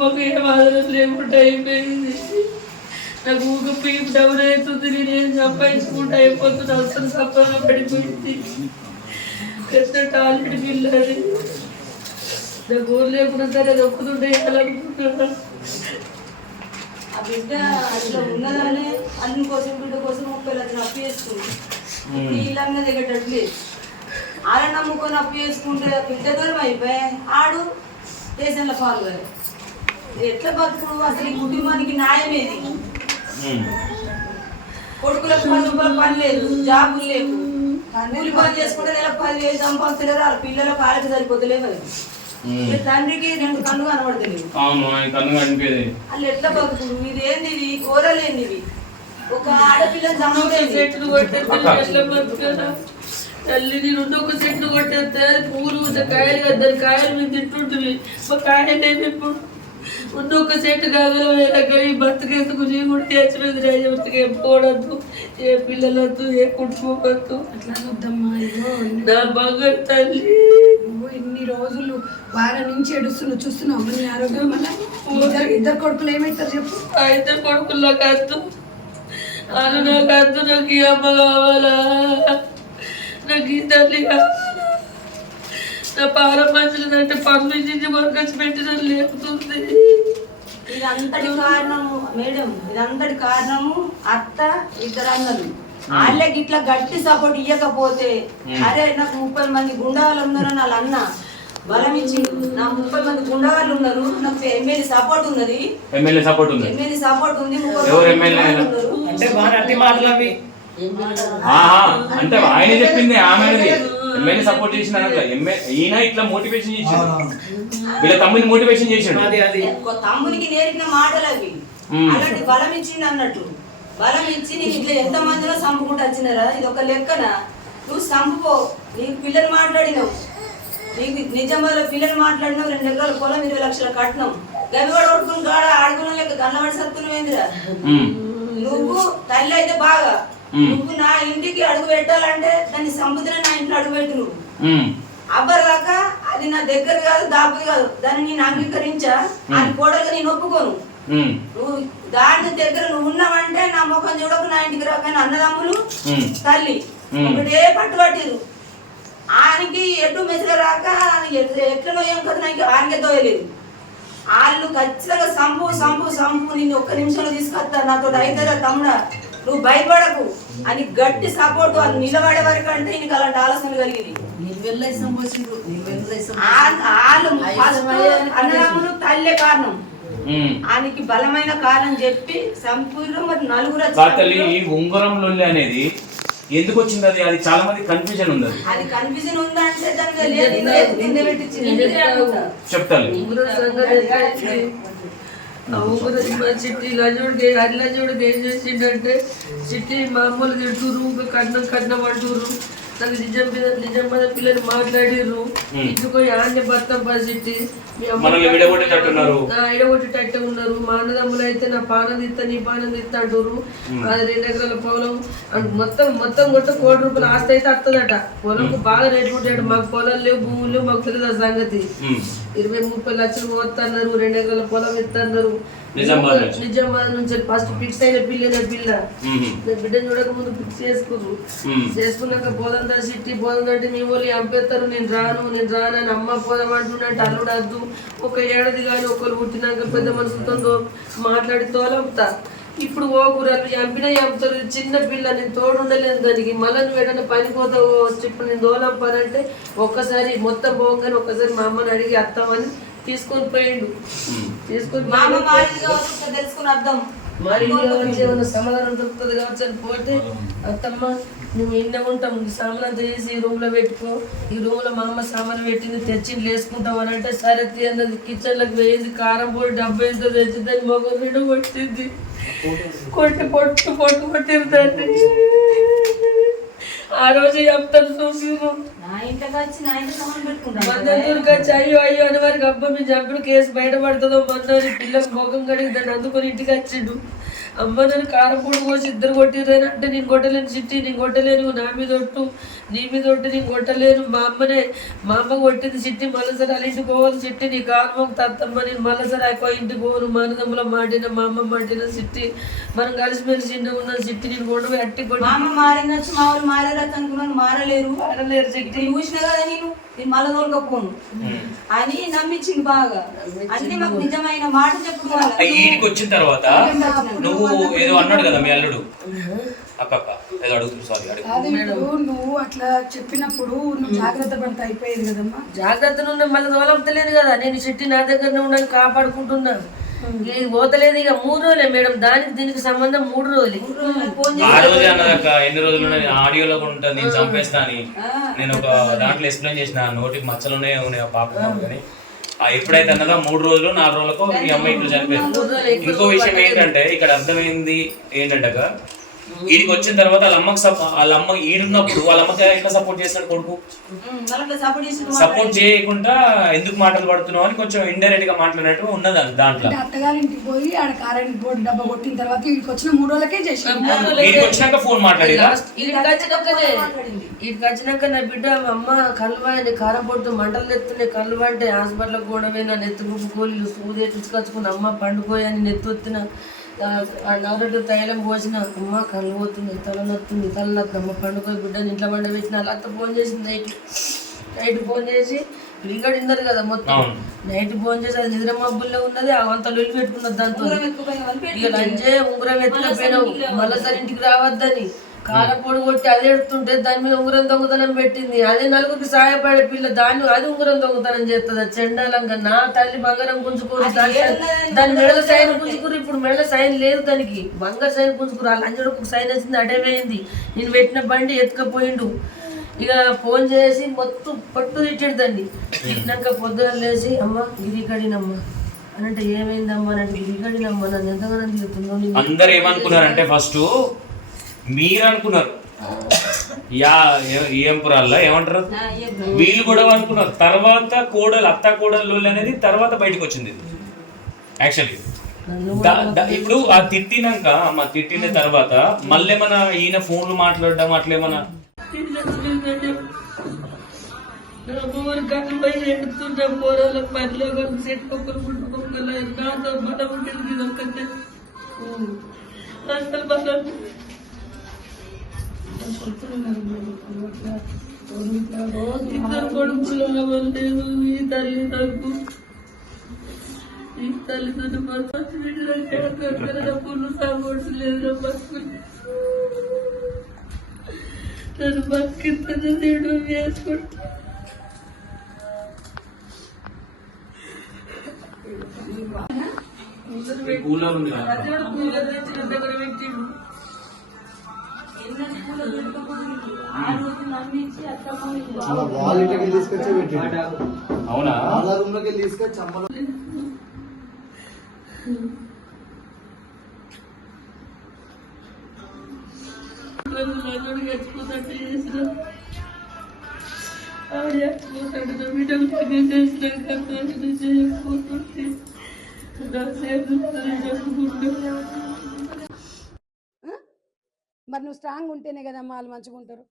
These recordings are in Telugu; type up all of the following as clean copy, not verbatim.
మాకు ఏం ఆదరణ లేకుండా అయిపోయింది. నాకు ఊక పీపు డౌన్ అవుతుంది. నేను సంపాదించుకుంటూ అయిపోతుంది. అవసరం సంపాదన పడిపోయింది. పెద్ద టాలెంట్ పిల్లది. నాకు ఊరు లేకుండా సరే అది ఒక్కతుంటే వేయాలనుకుంటున్నా. ఆ బిడ్డ అట్లా ఉన్నదానే అన్ని కోసం బిడ్డ కోసం 30 లక్షలు అప్పు చేసుకుంది. ఇల్లంగా దిగేటట్లేదు. ఆడ నమ్ముకొని అప్పు చేసుకుంటే బిడ్డ దూరం అయిపోయి ఆడు దేశంలో పాల్గొని ఎట్లా బతుకుడు? అసలు ఈ కుటుంబానికి న్యాయమేది? కొడుకులకు 10 రూపాయలు పని లేదు, జాబులు లేవు, కూలి పని చేసుకుంటే నెల 10,000 సంపాదించలేరు. వాళ్ళ పిల్లలకు ఆలకి సరిపోతలేవు. తండ్రికి 2 కళ్ళు కనబడతలేవు. వాళ్ళు ఎట్లా బతుకుడు? ఇది ఏంది? ఇది కూరలేంది. ఇవి ఒక ఆడపిల్లని చెట్లు కొట్టేస్తే ఎట్లా బతుకురా తల్లి? నేను ఒక చెట్లు కొట్టేస్తే పూలు కాయలు కదా, దాని కాయలు మేము తింటుంటుంది. మా కాయలేమి ఇప్పుడు ఒక చెట్టు కాగలవి బతుకేందుకు నీ కూడా తెచ్చిపోయింది. రాజవర్తికి ఏం పోవద్దు, ఏ పిల్లలొద్దు, ఏ కుటుంబద్దు. అట్లా చూద్దామ్మా. నా బంగారు తల్లి ఇన్ని రోజులు వారం నుంచి ఏడుస్తున్నావు, చూస్తున్నావు. నీ ఆరోగ్యం వల్ల ఇద్దరు కొడుకులు ఏమవుతారు చెప్పు? ఆ 2 కొడుకులు నాకు అద్దు, అను నాకు అద్దు. నాకు ఈ అమ్మ కావాలా? నాకు ఈ తల్లి కావాలా? నా పారం మంచిదంటే పనులు నుంచి మొరకొచ్చి పెట్టిన లేపుతుంది. ఇదంతటి కారణము మేడం, ఇదంతటి కారణము అత్త, 2 అన్నలు. వాళ్ళకి ఇట్లా గట్టి సపోర్ట్ ఇవ్వకపోతే అరే నాకు 30 మంది గుండాలు ఉన్నారని వాళ్ళ అన్న బలం ఇచ్చి, నా 30 మంది గుండాలు ఉన్నారు, నాకు ఎమ్మెల్యే సపోర్ట్ ఉన్నది, ఎమ్మెల్యే సపోర్ట్ ఉంది, అంటే ఆయన చెప్పింది ఆమెది. ఎమ్మెల్యే సపోర్ట్ చేసిన ఈయన ఇట్లా మోటివేషన్ చేసాడు, వీళ్ళ తమ్ముని మోటివేషన్ చేసాడు. తమ్మునికి నేర్పిన మాటలు అవి. అలాంటి బలం ఇచ్చింది అన్నట్టు. బలం ఇచ్చి నేను ఇట్లా ఎంత మందిలో చంపుకుంటూ వచ్చినారా? ఇది ఒక లెక్కన. నువ్వు చంపుకో, నీకు పిల్లలు మాట్లాడినావు, నీకు నిజంలో పిల్లలు మాట్లాడినావు, 2 ఎకరాల పొలం, 20 లక్షల కట్నం, గవివాడు కొట్టుకుని గాడ ఆడుకున్న లెక్క గన్నవాడి సత్తునవేందిరా? నువ్వు తల్లి అయితే బాగా, నువ్వు నా ఇంటికి అడుగు పెట్టాలంటే దాన్ని సముద్రం నా ఇంట్లో అడుగు పెట్టు. నువ్వు అబ్బర్లాక అది నా దగ్గర కాదు, దాపుది కాదు, దాన్ని నేను అంగీకరించా. అది కోడలుగా నేను ఒప్పుకోను. నువ్వు దాని దగ్గర నువ్వు ఉన్నావంటే నా ముఖం చూడకు, నా ఇంటికి రాకని అన్నదమ్ములు తల్లి ఒకటే పట్టుబట్టిరు. ఆయనకి ఎటు మెసలు రాక ఎట్లనో ఏం కదా నాకు ఆయనకే తోయలేదు. వాళ్ళు ఖచ్చితంగా సంపు సంపు సంపు నిన్ను 1 నిమిషంలో తీసుకొస్తా, నాతో అయితారా తమ్ముడా, నువ్వు భయపడకు అని గట్టి సపోర్ట్. వాళ్ళు నిలబడే వరకు అంటే నీకు అలాంటి ఆలోచన కలిగింది. అన్నదమ్ములు తల్లే కారణం, ఆయనకి బలమైన కారణం చెప్పి సంపూర్ణ. మరి 4 ఈ ఉంగరం లొల్లి అనేది ఎందుకు వచ్చింది? అది చాలా మంది కన్ఫ్యూజన్ ఉంది. అది కన్ఫ్యూజన్ ఉందంటే దానికి చెప్తాను. చిట్టి లజుడికి అల్లజుడికి ఏం చేసిండంటే, చిట్టి మామూలు తిడుతురు, కట్నం పడుతురు. నాకు నిజం మీద పిల్లలు మాట్లాడిర్రు. ఇంటికి ఆన్య భర్త చిట్టి ఇడగొట్టేటట్టే ఉన్నారు. మా అన్నదమ్ములు అయితే నా పానం తిత్తా, నీ పానం తిత్తా అంటారు. అది 2 ఎకరాల పొలం మొత్తం కొట్ట 1 కోటి రూపాయలు ఆస్తి అయితే వస్తుందట. పొలంకు బాగా రేటు ఉంటాడు. మాకు పొలం లేవు, భూములు లేవు, మాకు తెలియదు సంగతి. 20-30 లక్షలు పోతున్నారు, 2 ఎకరాల పొలం ఇస్తున్నారు. నిజామాబాద్ నుంచి ఫస్ట్ ఫిక్స్ అయిన పిల్ల బిడ్డను చూడక ముందు ఫిక్స్ చేసుకున్నాక పోదంతా సిట్టి పోదంటే మీ వాళ్ళు చంపేస్తారు. నేను రాను అని అమ్మ పోదామంటున్నట్టు అల్లుడు వద్దు. 1 ఏడాది కానీ ఒకరు పుట్టినాక పెద్ద మనుషులతో మాట్లాడి తోలంపుతా. ఇప్పుడు ఓ కూరలు చంపినా చంపుతారు. చిన్న పిల్ల, నేను తోడుండలేను దానికి. మళ్ళీ నువ్వు ఏదైనా పని పోతావు ఇప్పుడు నేను దోలంపానంటే ఒక్కసారి మొత్తం పోగానే ఒక్కసారి మా అమ్మని అడిగి అత్తామని తీసుకొని పోయిండు. తీసుకొని తెలుసుకుని అర్థం మరి ఏమైనా సమాధానం దొరుకుతుంది కావచ్చు అని పోతే, అత్తమ్మ నువ్వు ఇంట్లో ఉంటాం, సామాన్ చేసి ఈ రూమ్లో పెట్టుకో, ఈ రూమ్లో మా అమ్మ సామాన్ పెట్టింది తెచ్చింది వేసుకుంటాం అని అంటే, సరే అన్నది. కిచెన్లోకి వేయింది, కారం పొడి 70 ఎంతో తెచ్చిందని మొగలు 2 కొట్టింది. పొట్టు కొట్టింది. ఆ రోజు చెప్తాను చూసి నా ఇంటికి వచ్చి నా ఇంటి సంబంధం పెట్టుకుంటాను మందూరుకి వచ్చి అయ్యో అయ్యో అని వారికి అబ్బా మీ జబ్బులు కేసు బయటపడుతుందో మందని పిల్లలు ముఖం కడిగి దాన్ని అందుకొని ఇంటికి వచ్చిండు. అమ్మ నన్ను కారపూడి కోసి ఇద్దరు కొట్టిర్రని అంటే నేను కొట్టలేను చిట్టి, నేను కొట్టలేను, నా మీద ఒట్టు నీ మీద ఒట్టు, నేను కొట్టలేను. మా అమ్మ కొట్టింది చిట్టి, మళ్ళీసారి వాళ్ళ ఇంటికి పోవాలి చిట్టి, నీ కారణం తత్తమ్మ, నేను మళ్ళీసారి ఎక్కువ ఇంటికి పోను. మా అన్నదమ్ముల మాటిన మా అమ్మ మాటిన చిట్టి, మనం కలిసిమెలిసి చిన్నగా ఉన్నాం చిట్టి, నేను కొండ అట్టి మా అమ్మ మారినొచ్చు, మా వాళ్ళు మారేరచ్చు అనుకున్నాను, మారలేరు చిట్టి. చూసిన కదా నేను మళ్ళీ తోలుకపోను అని నమ్మించింది బాగా. అంటే మాకు నిజమైన మాట చెప్పుకోవాలి. ఈడికి వచ్చిన తర్వాత నువ్వు ఏదో అన్నాడు కదా మీ అల్లుడు అక్కక్క ఏదో అడుగుతుంది, సారీ అడుగు. అది నువ్వు అట్లా చెప్పినప్పుడు నువ్వు జాగ్రత్త పడితే అయిపోయేది కదమ్మా. జాగ్రత్తలు ఉన్నా మళ్ళీ తోలపతలేదు కదా, నేను చిట్టి నా దగ్గరనే ఉండని కాపాడుకుంటున్నా. ఇది పోతలేదు ఇక 3 రోజులే మేడం, దానికి దీనికి సంబంధం 3 రోజులు. ఆ రోజే అన్నదక్క, ఎన్ని రోజులు ఆడియోలో కూడా ఉంటుంది నేను చంపేస్తా అని. నేను ఒక దాంట్లో ఎక్స్ప్లెయిన్ చేసిన, నోటికి మచ్చలునే ఉన్నాయి పాపం కానీ ఎప్పుడైతే అన్నదో 3 రోజులు 4 రోజులకు ఈ అమ్మాయి ఇట్లా చనిపోయింది. ఇంకో విషయం ఏంటంటే ఇక్కడ అర్థమైంది ఏంటంటే ఈడికి వచ్చిన తర్వాత వాళ్ళ అమ్మ ఈడున్నప్పుడు వాళ్ళ అమ్మకి ఎట్లా సపోర్ట్ చేస్తాడు కొడుకు? సపోర్ట్ చేయకుండా ఎందుకు మాటలు పడుతున్నావు అని కొంచెం ఇండైరెక్ట్ గా మాట్లాడినట్టు ఉన్నది దాంట్లో. అత్తగారింటికి పోయి ఆడ కారెంట్ బోర్డు డబ్బా కొట్టిన తర్వాత వీడికి వచ్చిన 3 రోజులకే చేసాను. వీడికి వచ్చినాక ఫోన్ మాట్లాడిరా? వీడికి వచ్చినాక నా బిడ్డ అమ్మ కళ్ళు వాడి కారం పొట్టు మంటలు ఎత్తున్నాయి, కళ్ళు అంటే హాస్పిటల్కి కూడా పోయినా, నెత్తుకు గోళీలు సూదే తీసుకొచ్చుకుని అమ్మ పండుకోయని నెత్తొత్తిన నవరెడ్డి తైలం పోసిన, అమ్మ కళ్ళు పోతుంది, తలనొత్తుంది, అమ్మ పండుకోయి బిడ్డని ఇంట్లో పండ పెట్టిన. అలా ఫోన్ చేసింది నైట్ ఫోన్ చేసి రికార్డు విన్నారు కదా మొత్తం. నైట్ ఫోన్ చేసి అది నిద్ర మబ్బుల్లో ఉన్నది, అంత లొల్లి పెట్టుకున్నది దాంతో. ఇక లంచే ఉంగరం ఎత్తుకపోయినావు, మళ్ళీసారి ఇంటికి రావద్దని కారపొడి కొట్టి అది ఎడుతుంటే దాని మీద ఉంగరం దొంగతనం పెట్టింది. అదే నలుగురికి సహాయపడే పిల్ల దాన్ని అది ఉంగరం దొంగతనం చేస్తుంది. చెండాలంగా నా తల్లి బంగారం గుంజుకోరు, దాని మెడల సైన్ గుంజుకురు. ఇప్పుడు మెడల సైన్ లేదు, దానికి బంగారు సైన్ గుంజుకురు. ఆ లంచడికి సైన్ వచ్చింది, అడే పోయింది. నేను పెట్టిన బండి ఎత్తుకపోయిండు. ఇక ఫోన్ చేసి మొత్తం పట్టు తిట్టాడు దాన్ని. తిట్టినాక పొద్దున లేచి అమ్మ గిరికడినమ్మా అని అంటే ఏమైందమ్మా అని అంటే గిరికడినమ్మా నన్ను ఎంతగానో తిరుగుతుందో. అందరు ఏమనుకున్నారంటే ఫస్ట్ మీరు అనుకున్నారు ఏం పురాల్లో ఏమంటారు వీళ్ళు కూడా అనుకున్నారు. తర్వాత అత్త కోడలు అనేది తర్వాత బయటకు వచ్చింది యాక్చువల్లీ. ఇప్పుడు ఆ తిట్టినాక అమ్మ తిట్టిన తర్వాత మళ్ళీ మన ఈయన ఫోన్లు మాట్లాడడం అట్లేమన్నా ఎడుతుంటే పోరాల పనిలో చెట్టుకొక్కరు పుట్టుకోగల నాతో బలం ఉంటుంది ఒక్కటే అసలు బలం. ఇద్దరు కొడుకులు లేదు, ఈ తల్లి నాకు ఈ తల్లిదండ్రులు పుల్లు సాగొట్టు లేదు, బతుకులు నన్ను బతికిస్తుంది తీడు వేసుకుంటా. దగ్గర పెట్టిండు. అవునా? చచ్చిపోతాడు చేసిన ఆవిడ చచ్చిపోతాడు నా బిడ్డలు పని చేసినాక చేయకపోతుంటే మరి నువ్వు స్ట్రాంగ్ ఉంటేనే కదమ్మా వాళ్ళు మంచిగా ఉంటారు.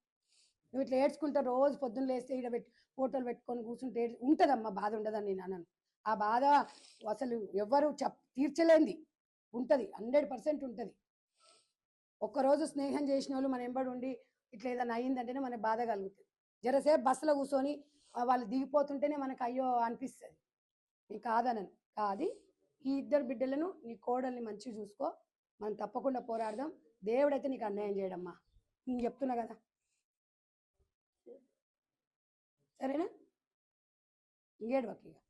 నువ్వు ఇట్లా ఏడ్చుకుంటావు, రోజు పొద్దున్న లేస్తే ఇక్కడ ఫోటోలు పెట్టుకొని కూర్చుంటే ఉంటుందమ్మా, బాధ ఉండదని నేను అన్నాను. ఆ బాధ అసలు ఎవరు తీర్చలేంది ఉంటుంది, 100% ఉంటుంది. ఒక్కరోజు స్నేహం చేసిన వాళ్ళు మన ఎంబడి ఉండి ఇట్లా ఏదైనా అయ్యిందంటేనే మనకు బాధ కలుగుతుంది. జరసేపు బస్సులో కూర్చొని వాళ్ళు దిగిపోతుంటేనే మనకు అయ్యో అనిపిస్తుంది. నీ కాదనను కాదు, ఈ 2 బిడ్డలను నీ కోడల్ని మంచిగా చూసుకో, మనం తప్పకుండా పోరాడదాం. దేవుడైతే నీకు అన్యాయం చేయడమ్మా, నేను చెప్తున్నా కదా, సరేనా? ఇంకేడు బక్కిగా